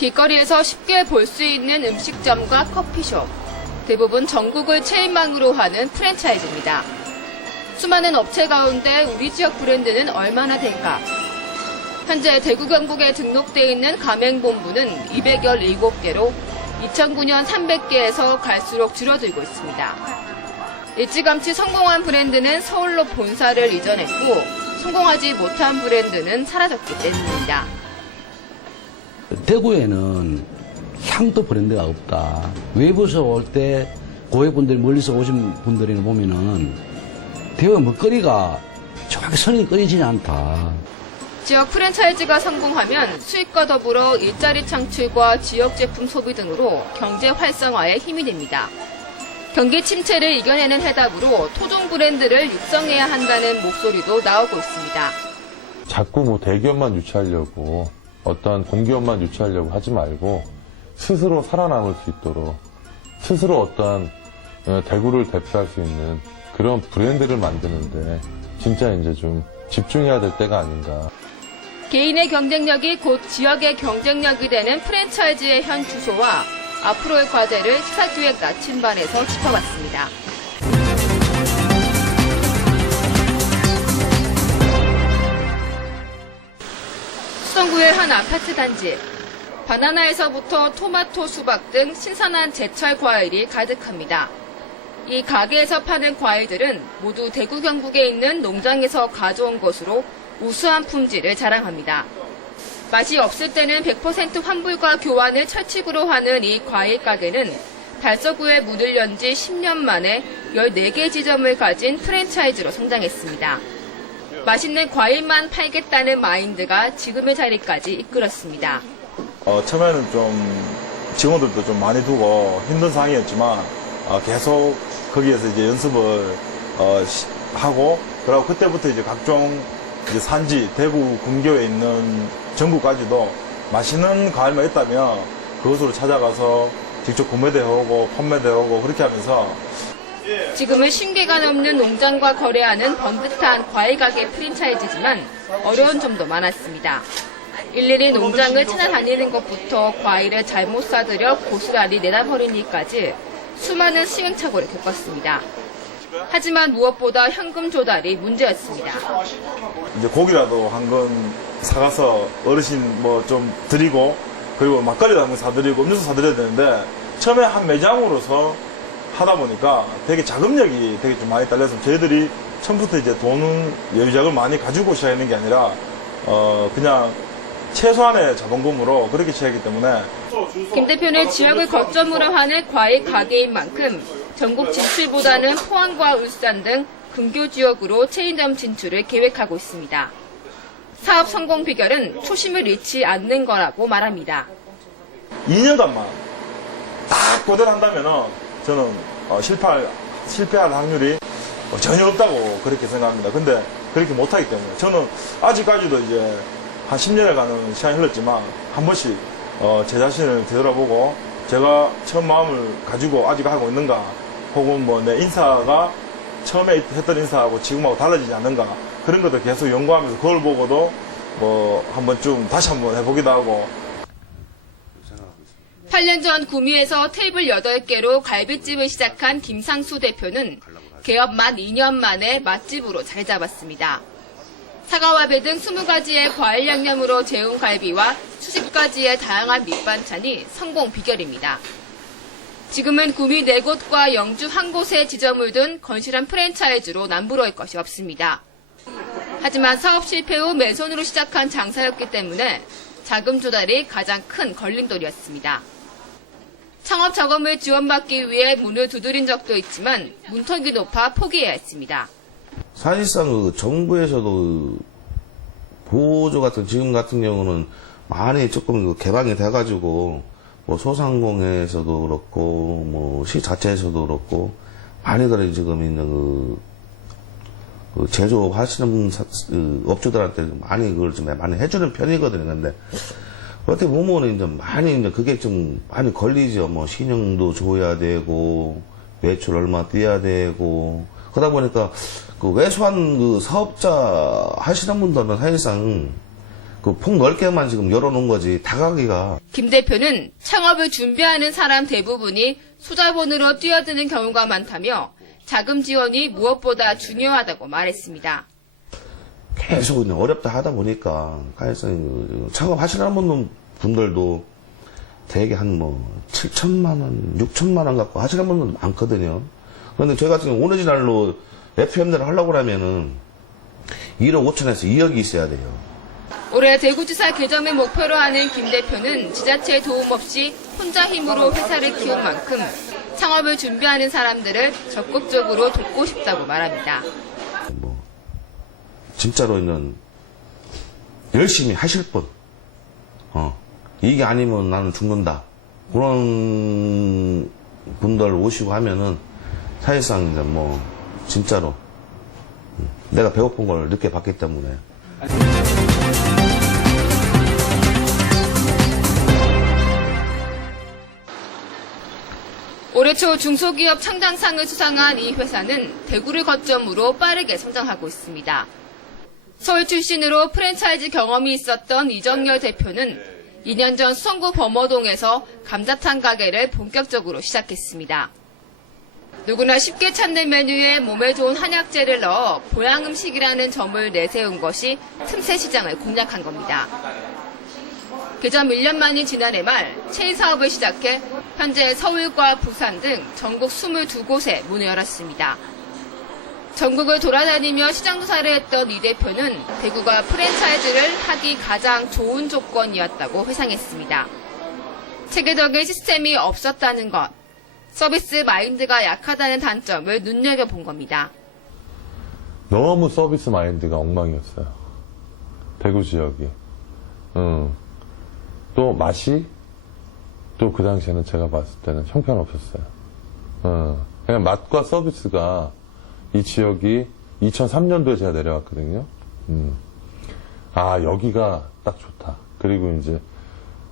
길거리에서 쉽게 볼 수 있는 음식점과 커피숍, 대부분 전국을 체인망으로 하는 프랜차이즈입니다. 수많은 업체 가운데 우리 지역 브랜드는 얼마나 될까? 현재 대구 경북에 등록되어 있는 가맹본부는 217개로 2009년 300개에서 갈수록 줄어들고 있습니다. 일찌감치 성공한 브랜드는 서울로 본사를 이전했고 성공하지 못한 브랜드는 사라졌기 때문입니다. 대구에는 향도 브랜드가 없다. 외부에서 올 때 고객분들 멀리서 오신 분들이 보면은 대구 먹거리가 정확히 선이 끊이지 않다. 지역 프랜차이즈가 성공하면 수익과 더불어 일자리 창출과 지역 제품 소비 등으로 경제 활성화에 힘이 됩니다. 경기 침체를 이겨내는 해답으로 토종 브랜드를 육성해야 한다는 목소리도 나오고 있습니다. 자꾸 뭐 대기업만 유치하려고 어떤 공기업만 유치하려고 하지 말고 스스로 살아남을 수 있도록 스스로 어떠한 대구를 대표할 수 있는 그런 브랜드를 만드는데 진짜 이제 좀 집중해야 될 때가 아닌가. 개인의 경쟁력이 곧 지역의 경쟁력이 되는 프랜차이즈의 현 주소와 앞으로의 과제를 시사기획 나침반에서 짚어봤습니다. 수성구의 한 아파트 단지. 바나나에서부터 토마토, 수박 등 신선한 제철 과일이 가득합니다. 이 가게에서 파는 과일들은 모두 대구 경북에 있는 농장에서 가져온 것으로 우수한 품질을 자랑합니다. 맛이 없을 때는 100% 환불과 교환을 철칙으로 하는 이 과일 가게는 달서구에 문을 연 지 10년 만에 14개 지점을 가진 프랜차이즈로 성장했습니다. 맛있는 과일만 팔겠다는 마인드가 지금의 자리까지 이끌었습니다. 처음에는 좀 직원들도 좀 많이 두고 힘든 상황이었지만 계속 거기에서 이제 연습을 하고 그리고 그때부터 이제 각종 이제 산지 대구 근교에 있는 전국까지도 맛있는 과일만 있다면 그것으로 찾아가서 직접 구매도 해오고 판매도 해오고 그렇게 하면서 지금은 50개가 넘는 농장과 거래하는 번듯한 과일 가게 프랜차이즈지만 어려운 점도 많았습니다. 일일이 농장을 찾아다니는 것부터 과일을 잘못 사들여 고스란히 내다버린 일까지 수많은 시행착오를 겪었습니다. 하지만 무엇보다 현금 조달이 문제였습니다. 이제 고기라도 한 건 사가서 어르신 뭐 좀 드리고 그리고 막걸리도 한 건 사드리고 음료수 사드려야 되는데 처음에 한 매장으로서 하다 보니까 되게 자금력이 되게 좀 많이 딸려서 저희들이 처음부터 이제 돈은 여유자금을 많이 가지고 시작하는 게 아니라 그냥 최소한의 자본금으로 그렇게 시작했기 때문에 김 대표는 지역을 거점으로 하는 과일 가게인 만큼 전국 진출보다는 포항과 울산 등 근교 지역으로 체인점 진출을 계획하고 있습니다. 사업 성공 비결은 초심을 잃지 않는 거라고 말합니다. 2년간만 딱 고대한다면은 저는 실패할 확률이 전혀 없다고 그렇게 생각합니다. 근데 그렇게 못하기 때문에 저는 아직까지도 이제 한 10년에 가는 시간이 흘렀지만 한 번씩 제 자신을 되돌아보고 제가 처음 마음을 가지고 아직 하고 있는가 혹은 뭐 내 인사가 처음에 했던 인사하고 지금하고 달라지지 않는가 그런 것도 계속 연구하면서 그걸 보고도 뭐 한 번쯤 다시 한번 해보기도 하고 8년 전 구미에서 테이블 8개로 갈비집을 시작한 김상수 대표는 개업 만 2년 만에 맛집으로 자리 잡았습니다. 사과와 배 등 20가지의 과일 양념으로 재운 갈비와 수십 가지의 다양한 밑반찬이 성공 비결입니다. 지금은 구미 4곳과 영주 1곳에 지점을 둔 건실한 프랜차이즈로 남부러울 것이 없습니다. 하지만 사업 실패 후 맨손으로 시작한 장사였기 때문에 자금 조달이 가장 큰 걸림돌이었습니다. 창업 자금을 지원받기 위해 문을 두드린 적도 있지만 문턱이 높아 포기해야 했습니다. 사실상 정부에서도 보조 같은 지금 같은 경우는 많이 조금 개방이 돼가지고 뭐 소상공인에서도 그렇고 뭐 시 자체에서도 그렇고 많이들 지금 있는 제조업 하시는 업주들한테 많이 그걸 좀 많이 해주는 편이거든요. 근데 어떻게 보면은 이제 많이 이제 그게 좀 많이 걸리죠. 뭐 신용도 줘야 되고 매출 얼마 떼야 되고 그러다 보니까 그 왜소한 그 사업자 하시는 분들은 사실상 그 폭 넓게만 지금 열어놓은 거지 다가기가. 김 대표는 창업을 준비하는 사람 대부분이 소자본으로 뛰어드는 경우가 많다며 자금 지원이 무엇보다 중요하다고 말했습니다. 계속 그냥 어렵다 하다 보니까 가해성 창업하시는 분들도 대개 한 7천만 원, 6천만 원 갖고 하시는 분들 많거든요. 그런데 저희 같은 경우 오리지널로 FM대를 하려고 하면은 1억 5천에서 2억이 있어야 돼요. 올해 대구지사 개점을 목표로 하는 김 대표는 지자체의 도움 없이 혼자 힘으로 회사를 키운 만큼 창업을 준비하는 사람들을 적극적으로 돕고 싶다고 말합니다. 진짜로는 열심히 하실 분, 이게 아니면 나는 죽는다. 그런 분들 오시고 하면은 사실상 이제 진짜로 내가 배고픈 걸 느껴봤기 때문에. 올해 초 중소기업 창당상을 수상한 이 회사는 대구를 거점으로 빠르게 성장하고 있습니다. 서울 출신으로 프랜차이즈 경험이 있었던 이정열 대표는 2년 전 수성구 범어동에서 감자탕 가게를 본격적으로 시작했습니다. 누구나 쉽게 찾는 메뉴에 몸에 좋은 한약재를 넣어 보양음식이라는 점을 내세운 것이 틈새 시장을 공략한 겁니다. 개점 1년 만인 지난해 말 체인 사업을 시작해 현재 서울과 부산 등 전국 22곳에 문을 열었습니다. 전국을 돌아다니며 시장 조사를 했던 이 대표는 대구가 프랜차이즈를 하기 가장 좋은 조건이었다고 회상했습니다. 체계적인 시스템이 없었다는 것, 서비스 마인드가 약하다는 단점을 눈여겨본 겁니다. 너무 서비스 마인드가 엉망이었어요. 대구 지역이. 또 맛이 또 그 당시에는 제가 봤을 때는 형편없었어요. 그냥 맛과 서비스가 이 지역이 2003년도에 제가 내려왔거든요. 아, 여기가 딱 좋다. 그리고 이제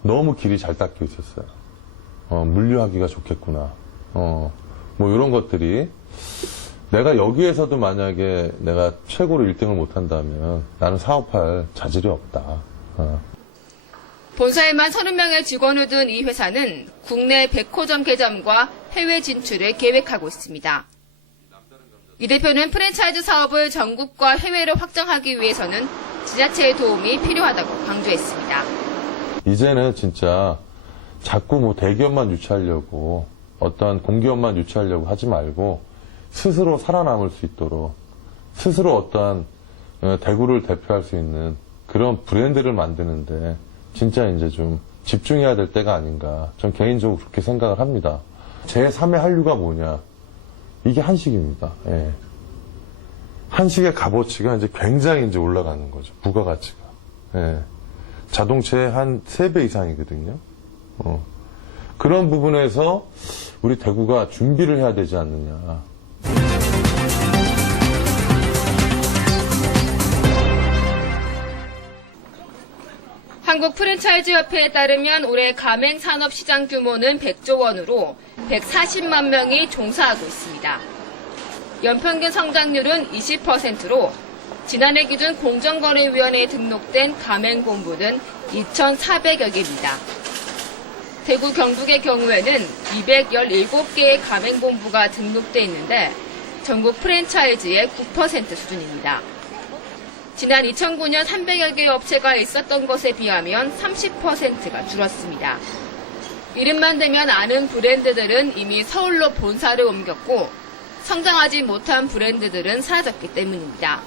너무 길이 잘 닦여 있었어요. 물류하기가 좋겠구나. 이런 것들이 내가 여기에서도 만약에 내가 최고로 1등을 못한다면 나는 사업할 자질이 없다. 본사에만 30명의 직원을 둔 이 회사는 국내 100호점 개점과 해외 진출을 계획하고 있습니다. 이 대표는 프랜차이즈 사업을 전국과 해외로 확장하기 위해서는 지자체의 도움이 필요하다고 강조했습니다. 이제는 진짜 자꾸 대기업만 유치하려고 어떤 공기업만 유치하려고 하지 말고 스스로 살아남을 수 있도록 스스로 어떠한 대구를 대표할 수 있는 그런 브랜드를 만드는데 진짜 이제 좀 집중해야 될 때가 아닌가. 전 개인적으로 그렇게 생각을 합니다. 제3의 한류가 뭐냐. 이게 한식입니다. 예. 한식의 값어치가 이제 굉장히 이제 올라가는 거죠. 부가가치가. 예. 자동차의 한 3배 이상이거든요. 그런 부분에서 우리 대구가 준비를 해야 되지 않느냐. 한국 프랜차이즈 협회에 따르면 올해 가맹 산업 시장 규모는 100조 원으로 140만 명이 종사하고 있습니다. 연평균 성장률은 20%로 지난해 기준 공정거래위원회에 등록된 가맹본부는 2,400여 개입니다. 대구 경북의 경우에는 217개의 가맹본부가 등록돼 있는데 전국 프랜차이즈의 9% 수준입니다. 지난 2009년 300여 개의 업체가 있었던 것에 비하면 30%가 줄었습니다. 이름만 대면 아는 브랜드들은 이미 서울로 본사를 옮겼고 성장하지 못한 브랜드들은 사라졌기 때문입니다.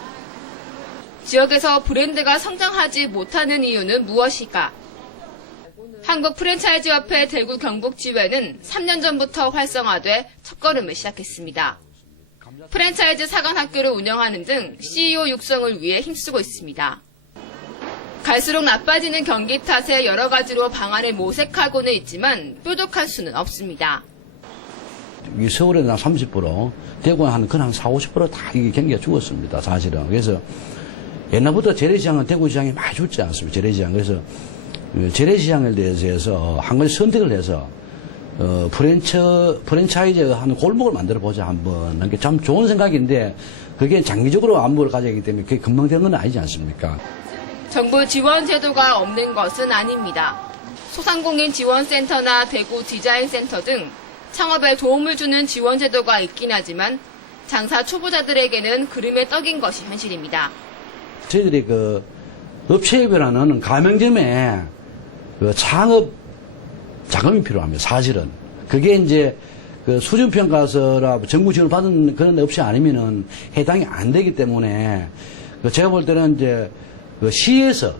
지역에서 브랜드가 성장하지 못하는 이유는 무엇일까? 한국 프랜차이즈협회 대구 경북지회는 3년 전부터 활성화돼 첫걸음을 시작했습니다. 프랜차이즈 사관학교를 운영하는 등 CEO 육성을 위해 힘쓰고 있습니다. 갈수록 나빠지는 경기 탓에 여러 가지로 방안을 모색하고는 있지만 뾰족한 수는 없습니다. 서울에는 한 30%, 대구는 한 4, 50%다 이게 경기가 죽었습니다, 사실은. 그래서 옛날부터 재래시장은 대구 시장이 많이 죽지 않습니다, 재래시장. 그래서 재래시장에 대해서 한 가지 선택을 해서 프랜차이즈 하는 골목을 만들어 보자 한번. 그게 참 좋은 생각인데 그게 장기적으로 안목을 가져야 하기 때문에 그게 금방 되는 건 아니지 않습니까? 정부 지원 제도가 없는 것은 아닙니다. 소상공인 지원센터나 대구 디자인센터 등 창업에 도움을 주는 지원 제도가 있긴 하지만 장사 초보자들에게는 그림의 떡인 것이 현실입니다. 저희들이 그 업체협회라는 가맹점에 그 창업 자금이 필요합니다. 사실은. 그게 이제 그 수준평가서라 정부 지원을 받은 그런 업체 아니면은 해당이 안 되기 때문에 제가 볼 때는 이제 그 시에서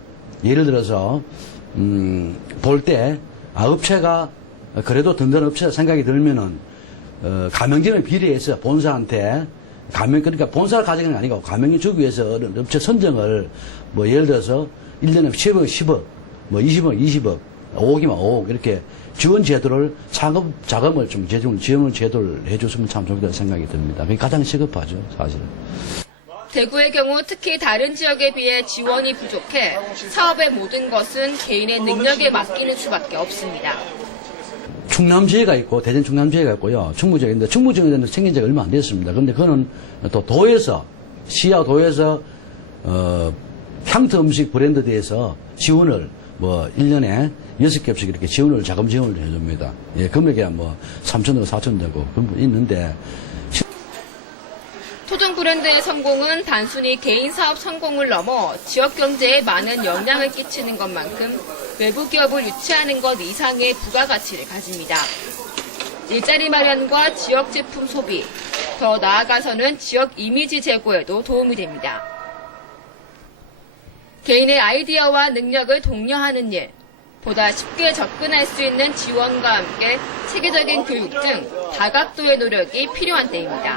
예를 들어서 볼 때 업체가 그래도 든든한 업체 생각이 들면은 가맹점에 비례해서 본사한테 그러니까 본사를 가져가는 게 아니고 가맹점 주기 위해서 업체 선정을 뭐 예를 들어서 1년에 10억, 10억, 뭐 20억, 20억, 5억이면 5억 이렇게 지원 제도를 창업 자금을 좀 지원 제도를 해줬으면 참 좋겠다는 생각이 듭니다. 그게 가장 시급하죠, 사실은. 대구의 경우 특히 다른 지역에 비해 지원이 부족해 사업의 모든 것은 개인의 능력에 맡기는 수밖에 없습니다. 충남지회가 있고 대전 충남지회가 있고요. 충무지회가 있는데 충무지회는 생긴 지가 얼마 안 됐습니다. 그런데 그거는 또 도에서 시와 도에서 향토 음식 브랜드에 대해서 지원을 뭐 1년에 6개씩 이렇게 자금 지원을 해줍니다. 예, 금액이 뭐 3천으로 4천 되고 그런 거 있는데 토종 브랜드의 성공은 단순히 개인 사업 성공을 넘어 지역 경제에 많은 영향을 끼치는 것만큼 외부 기업을 유치하는 것 이상의 부가가치를 가집니다. 일자리 마련과 지역 제품 소비, 더 나아가서는 지역 이미지 제고에도 도움이 됩니다. 개인의 아이디어와 능력을 독려하는 일, 보다 쉽게 접근할 수 있는 지원과 함께 체계적인 교육 등 다각도의 노력이 필요한 때입니다.